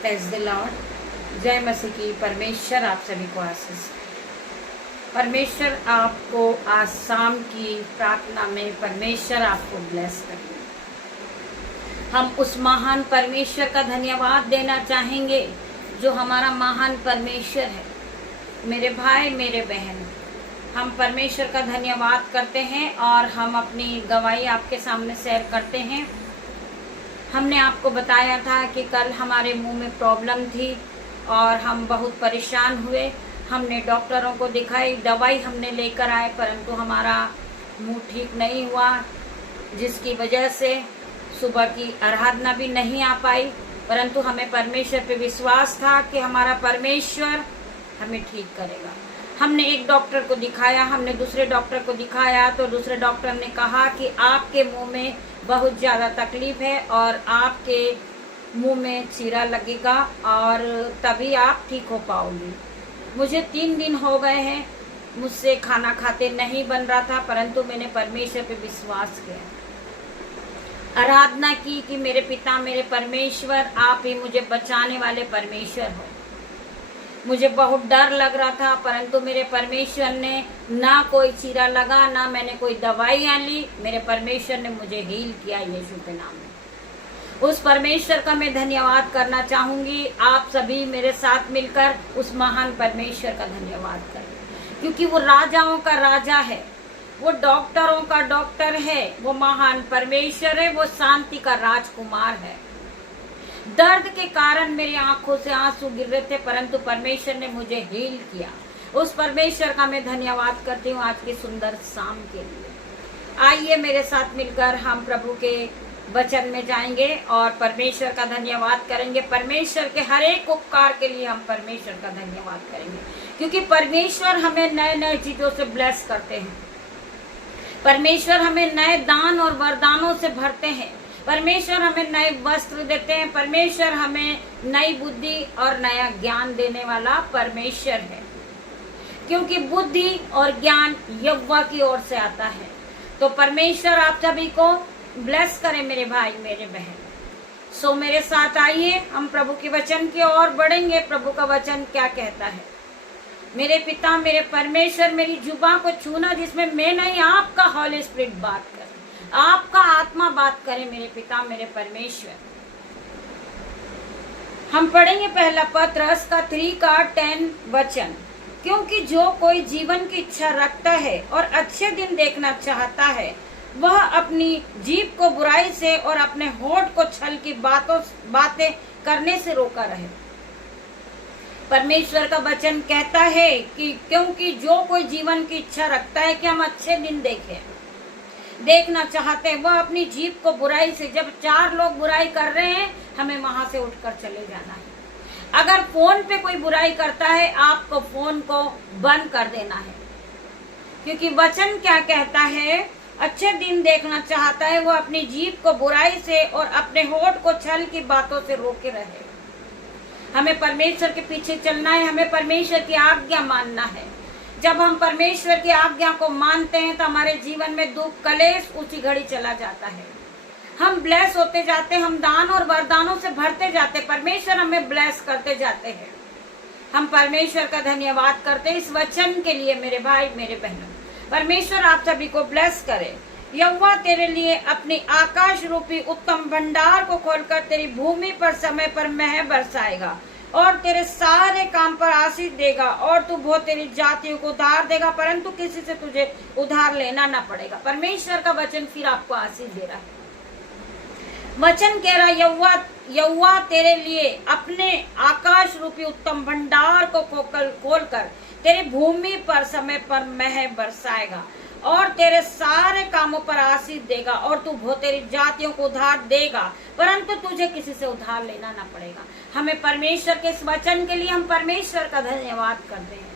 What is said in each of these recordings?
Praise the Lord. जय मसीह की। परमेश्वर आप सभी को आशीष। परमेश्वर आपको आज शाम की प्रार्थना में परमेश्वर आपको ब्लेस करें। हम उस महान परमेश्वर का धन्यवाद देना चाहेंगे जो हमारा महान परमेश्वर है। मेरे भाई मेरे बहन, हम परमेश्वर का धन्यवाद करते हैं और हम अपनी गवाही आपके सामने शेयर करते हैं। हमने आपको बताया था कि कल हमारे मुंह में प्रॉब्लम थी और हम बहुत परेशान हुए। हमने डॉक्टरों को दिखाई, दवाई हमने लेकर आए, परंतु हमारा मुंह ठीक नहीं हुआ, जिसकी वजह से सुबह की आराधना भी नहीं आ पाई। परंतु हमें परमेश्वर पे विश्वास था कि हमारा परमेश्वर हमें ठीक करेगा। हमने एक डॉक्टर को दिखाया, हमने दूसरे डॉक्टर को दिखाया, तो दूसरे डॉक्टर ने कहा कि आपके मुंह में बहुत ज़्यादा तकलीफ है और आपके मुंह में चीरा लगेगा और तभी आप ठीक हो पाओगे। मुझे 3 दिन हो गए हैं, मुझसे खाना खाते नहीं बन रहा था, परंतु मैंने परमेश्वर पे विश्वास किया, आराधना की कि मेरे पिता मेरे परमेश्वर, आप ही मुझे बचाने वाले परमेश्वर हो। मुझे बहुत डर लग रहा था, परंतु मेरे परमेश्वर ने ना कोई चीरा लगा, ना मैंने कोई दवाइयाँ ली। मेरे परमेश्वर ने मुझे हील किया यीशु के नाम में। उस परमेश्वर का मैं धन्यवाद करना चाहूँगी। आप सभी मेरे साथ मिलकर उस महान परमेश्वर का धन्यवाद करें, क्योंकि वो राजाओं का राजा है, वो डॉक्टरों का डॉक्टर है, वो महान परमेश्वर है, वो शांति का राजकुमार है। दर्द के कारण मेरी आंखों से आंसू गिर रहे थे, परंतु परमेश्वर ने मुझे हील किया। उस परमेश्वर का मैं धन्यवाद करती हूँ आज की सुंदर शाम के लिए। आइए मेरे साथ मिलकर हम प्रभु के वचन में जाएंगे और परमेश्वर का धन्यवाद करेंगे। परमेश्वर के हर एक उपकार के लिए हम परमेश्वर का धन्यवाद करेंगे, क्योंकि परमेश्वर हमें नए नए चीजों से ब्लेस करते हैं। परमेश्वर हमें नए दान और वरदानों से भरते हैं। परमेश्वर हमें नए वस्त्र देते हैं। परमेश्वर हमें नई बुद्धि और नया ज्ञान देने वाला परमेश्वर है, क्योंकि बुद्धि और ज्ञान यहोवा की ओर से आता है। तो परमेश्वर आप सभी को ब्लेस करें मेरे भाई मेरे बहन। सो मेरे साथ आइए, हम प्रभु के वचन की ओर बढ़ेंगे। प्रभु का वचन क्या कहता है? मेरे पिता मेरे परमेश्वर, मेरी जुबान को छूना जिसमें मैं नहीं, आपका हॉली स्पिरिट बात करे, आपका आत्मा बात करे मेरे पिता मेरे परमेश्वर। हम पढ़ेंगे पहला पत्रस का 3 का 10 वचन। क्योंकि जो कोई जीवन की इच्छा रखता है और अच्छे दिन देखना चाहता है, वह अपनी जीभ को बुराई से और अपने होठ को छल की बातें करने से रोका रहे। परमेश्वर का वचन कहता है कि क्योंकि जो कोई जीवन की इच्छा रखता है कि हम अच्छे दिन देखें, देखना चाहते हैं, वह अपनी जीभ को बुराई से, जब 4 लोग बुराई कर रहे हैं, हमें वहां से उठकर चले जाना है। अगर फोन पे कोई बुराई करता है, आपको फोन को बंद कर देना है, क्योंकि वचन क्या कहता है? अच्छे दिन देखना चाहता है, वह अपनी जीभ को बुराई से और अपने होठ को छल की बातों से रोके रहे। हमें परमेश्वर के पीछे चलना है, हमें परमेश्वर की आज्ञा मानना है। जब हम परमेश्वर की आज्ञा को मानते हैं तो हमारे जीवन में दुख कलेश उसी घड़ी चला जाता है। हम ब्लेस होते जाते हैं, हम दान और वरदानों से भरते जाते हैं, परमेश्वर हमें ब्लेस करते जाते हैं। हम परमेश्वर का धन्यवाद करते हैं इस वचन के लिए मेरे भाई मेरे बहनों। परमेश्वर आप सभी को ब्लेस करे। यहोवा तेरे लिए अपनी आकाश रूपी उत्तम भंडार को खोलकर तेरी भूमि पर समय पर मेंह बरसाएगा और तेरे सारे काम पर आशीष देगा, और तू बहुत तेरी जातियों को उधार देगा, परंतु किसी से तुझे उधार लेना ना पड़ेगा। परमेश्वर का वचन फिर आपको आशीष दे रहा है। वचन कह रहा यहोवा तेरे लिए अपने आकाश रूपी उत्तम भंडार को खोलकर तेरी भूमि पर समय पर मेंह बरसाएगा और तेरे सारे कामों पर आशीष देगा, और तू बहुत तेरी जातियों को उधार देगा, परंतु तुझे किसी से उधार लेना ना पड़ेगा। हमें परमेश्वर के इस वचन के लिए हम परमेश्वर का धन्यवाद करते हैं,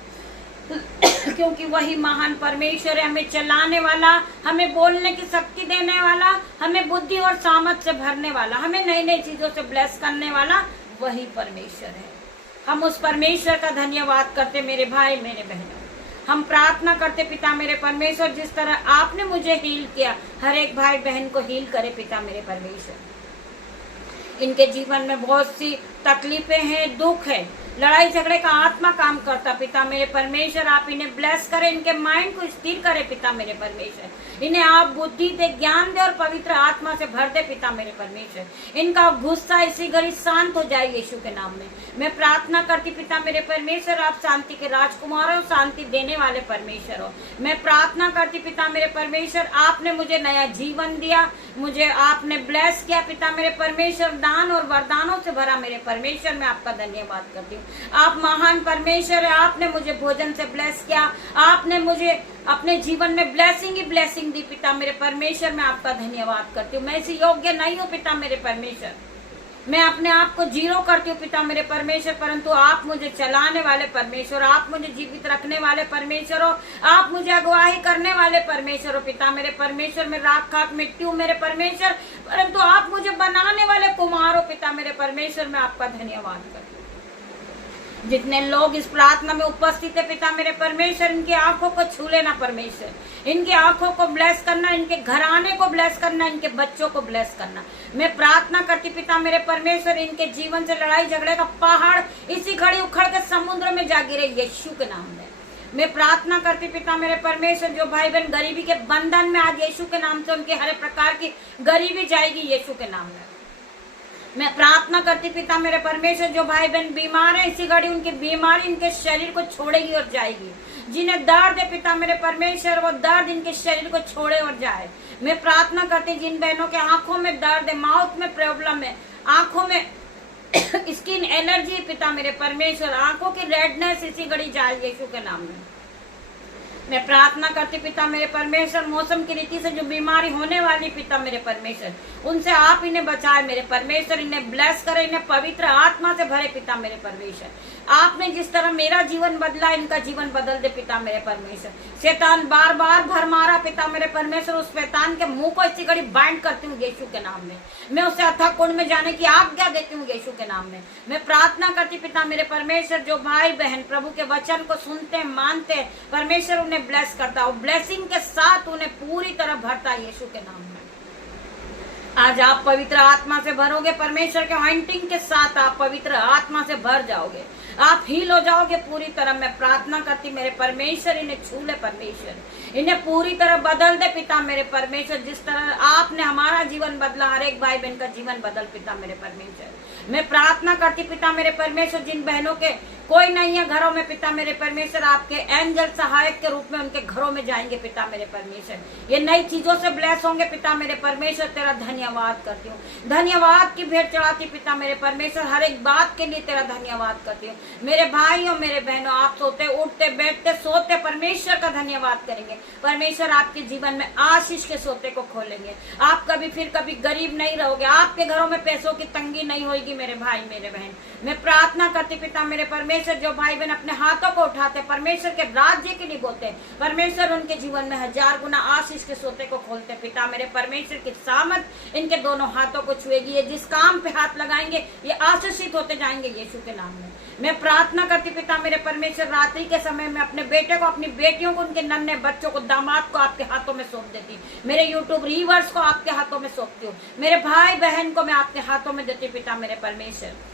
क्योंकि वही महान परमेश्वर है, हमें चलाने वाला, हमें बोलने की शक्ति देने वाला, हमें बुद्धि और सामर्थ से भरने वाला, हमें नई नई चीजों से ब्लेस करने वाला वही परमेश्वर है। हम उस परमेश्वर का धन्यवाद करते मेरे भाई मेरे बहनों। हम प्रार्थना करते पिता मेरे परमेश्वर, जिस तरह आपने मुझे हील किया, हर एक भाई बहन को हील करे पिता मेरे परमेश्वर। इनके जीवन में बहुत सी तकलीफें हैं, दुख है, लड़ाई झगड़े का आत्मा काम करता। पिता मेरे परमेश्वर आप इन्हें ब्लेस करें, इनके माइंड को स्थिर करें पिता मेरे परमेश्वर। इन्हें आप बुद्धि दे, ज्ञान दे और पवित्र आत्मा से भर दे पिता मेरे परमेश्वर। इनका गुस्सा इसी घड़ी शांत हो जाए यीशु के नाम में। मैं प्रार्थना करती पिता मेरे परमेश्वर आप शांति के राजकुमार हो, शांति देने वाले परमेश्वर हो। मैं प्रार्थना करती पिता मेरे परमेश्वर आपने मुझे नया जीवन दिया, मुझे आपने ब्लेस किया पिता मेरे परमेश्वर, दान और वरदानों से भरा मेरे परमेश्वर। मैं आपका धन्यवाद करती हूँ। आप महान परमेश्वर है, आपने मुझे भोजन से ब्लेस किया, आपने मुझे अपने जीवन में ब्लेसिंग ही ब्लेसिंग दी पिता मेरे परमेश्वर। मैं आपका धन्यवाद करती हूँ। मैं इसी योग्य नहीं हूँ पिता मेरे परमेश्वर, मैं अपने आप को जीरो करती हूँ पिता मेरे परमेश्वर, परंतु आप मुझे चलाने वाले परमेश्वर, आप मुझे जीवित रखने वाले परमेश्वर हो, आप मुझे अगुवाई करने वाले परमेश्वर हो पिता मेरे परमेश्वर। मैं राख खाक मिट्टी हूँ मेरे परमेश्वर, परंतु आप मुझे बनाने वाले कुमार हो पिता मेरे परमेश्वर। मैं आपका धन्यवाद करती हूँ। जितने लोग इस प्रार्थना में उपस्थित है पिता मेरे परमेश्वर, इनकी आंखों को छू लेना परमेश्वर, इनकी आंखों को ब्लेस करना, इनके घराने को ब्लेस करना, इनके बच्चों को ब्लेस करना। मैं प्रार्थना करती पिता मेरे परमेश्वर, इनके जीवन से लड़ाई झगड़े का पहाड़ इसी घड़ी उखड़ के समुद्र में जा गिरे यीशु के नाम में। मैं प्रार्थना करती पिता मेरे परमेश्वर, जो भाई बहन गरीबी के बंधन में आज यीशु के नाम से उनके हर प्रकार की गरीबी जाएगी यीशु के नाम में। मैं प्रार्थना करती पिता मेरे परमेश्वर, जो भाई बहन बीमार है इसी घड़ी उनकी बीमारी इनके शरीर को छोड़ेगी और जाएगी। जिन्हें दर्द है पिता मेरे परमेश्वर, वो दर्द इनके शरीर को छोड़े और जाए। मैं प्रार्थना करती जिन बहनों के आंखों में दर्द है, माउथ में प्रॉब्लम है, आंखों में स्किन एलर्जी पिता मेरे परमेश्वर, आंखों की रेडनेस इसी घड़ी जाए यीशु के नाम में। मैं प्रार्थना करती पिता मेरे परमेश्वर, मौसम की रीति से जो बीमारी होने वाली पिता मेरे परमेश्वर, उनसे आप इन्हें बचाए मेरे परमेश्वर, इन्हें ब्लेस करें, इन्हें पवित्र आत्मा से भरे पिता मेरे परमेश्वर। आपने जिस तरह मेरा जीवन बदला, इनका जीवन बदल दे पिता मेरे परमेश्वर। शैतान बार बार भर मारा पिता मेरे परमेश्वर, उस शैतान के मुंह को इसी घड़ी बाइंड करती हूँ यीशु के नाम में। मैं उसे अथाह कुंड में जाने की आज्ञा देती हूँ यीशु के नाम में। मैं प्रार्थना करती पिता मेरे परमेश्वर, जो भाई बहन प्रभु के वचन को सुनते मानते परमेश्वर उन्हें ब्लेस करता हो, ब्लेसिंग के साथ उन्हें पूरी तरह भरता है यीशु के नाम में। आज आप पवित्र आत्मा से भरोगे परमेश्वर के अनॉइंटिंग के साथ, आप पवित्र आत्मा से भर जाओगे, आप हील हो जाओगे पूरी तरह। मैं प्रार्थना करती मेरे परमेश्वर, इन्हें छू ले परमेश्वर, इन्हें पूरी तरह बदल दे पिता मेरे परमेश्वर। जिस तरह आपने हमारा जीवन बदला, हर एक भाई बहन का जीवन बदल पिता मेरे परमेश्वर। मैं प्रार्थना करती पिता मेरे परमेश्वर, जिन बहनों के कोई नहीं है घरों में पिता मेरे परमेश्वर, आपके एंजल सहायक के रूप में उनके घरों में जाएंगे पिता मेरे परमेश्वर। ये नई चीजों से ब्लेस होंगे पिता मेरे परमेश्वर। तेरा धन्यवाद करती हूँ, धन्यवाद की भेंट चढ़ाती पिता मेरे परमेश्वर, हर एक बात के लिए तेरा धन्यवाद करती हूँ। मेरे भाइयों मेरे बहनों, आप सोते उठते बैठते सोते परमेश्वर का धन्यवाद करेंगे परमेश्वर। आपके जीवन में आशीष के सोते को खोलेंगे, आप कभी फिर कभी गरीब नहीं रहोगे, आपके घरों में पैसों की तंगी नहीं होगी मेरे भाई मेरे बहन। मैं प्रार्थना करती पिता मेरे परमेश्वर, जो भाई बहन अपने हाथों को उठाते परमेश्वर के राज्य के लिए बोलते परमेश्वर, उनके जीवन में 1000 गुना आशीष के सोते को खोलते पिता मेरे परमेश्वर। की सामर्थ इनके दोनों हाथों को छुएगी, ये जिस काम पे हाथ लगाएंगे ये आशीषित होते जाएंगे यीशु के नाम में। मैं प्रार्थना करती पिता मेरे परमेश्वर, रात्रि के समय में अपने बेटे को, अपनी बेटियों को, उनके नन्हे बच्चों को, दामाद को आपके हाथों में सौंप देती, मेरे यूट्यूब रीवर्स को आपके हाथों में सौंपती हूँ, मेरे भाई बहन को मैं आपके हाथों में देती पिता मेरे परमेश्वर।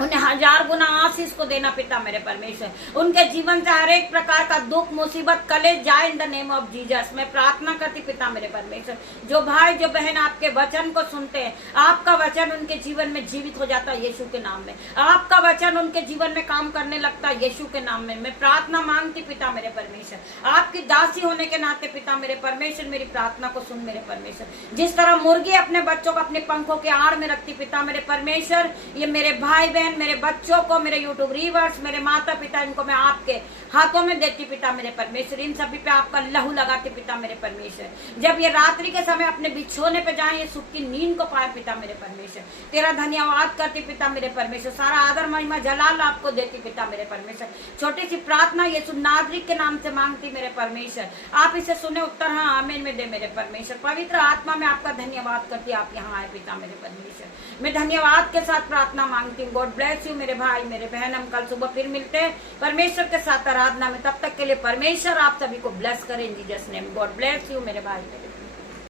उन्हें 1000 गुना आशीष को देना पिता मेरे परमेश्वर। उनके जीवन से हर एक प्रकार का दुख मुसीबत कले जाए in the name of Jesus. मैं प्रार्थना करती पिता मेरे परमेश्वर, जो भाई जो बहन आपके वचन को सुनते हैं, आपका वचन उनके जीवन में जीवित हो जाता है यीशु के नाम में, आपका वचन उनके जीवन में काम करने लगता है यीशु के नाम में। मैं प्रार्थना मांगती पिता मेरे परमेश्वर, आपकी दासी होने के नाते पिता मेरे परमेश्वर, मेरी प्रार्थना को सुन मेरे परमेश्वर। जिस तरह मुर्गी अपने बच्चों को अपने पंखों के आड़ में रखती पिता मेरे परमेश्वर, ये मेरे भाई बहन, मेरे बच्चों को, मेरे यूट्यूब रीवर्स, मेरे माता पिता, इनको मैं आपके हाथों में देती पिता मेरे परमेश्वर। इन सभी पे आपका लहू लगाते पिता मेरे परमेश्वर। जब ये रात्रि के समय अपने बिछोने पे जाए, ये सुख की नींद को पाए पिता मेरे परमेश्वर। तेरा धन्यवाद करती पिता मेरे परमेश्वर, सारा आदर महिमा जलाल आपको देती पिता मेरे परमेश्वर। छोटी सी प्रार्थना यीशु नाज़री के नाम से मांगती मेरे परमेश्वर, आप इसे सुने, उत्तर हाँ आमीन में दे मेरे परमेश्वर। पवित्र आत्मा में आपका धन्यवाद करती, आप यहाँ आए पिता मेरे परमेश्वर। मैं धन्यवाद के साथ प्रार्थना मांगती हूँ। गॉड ब्लेस यू मेरे भाई मेरे बहन। हम कल सुबह फिर मिलते हैं परमेश्वर के साथ आराधना में, तब तक के लिए परमेश्वर आप सभी को ब्लेस करें इन Jesus name. God bless you मेरे भाई मेरे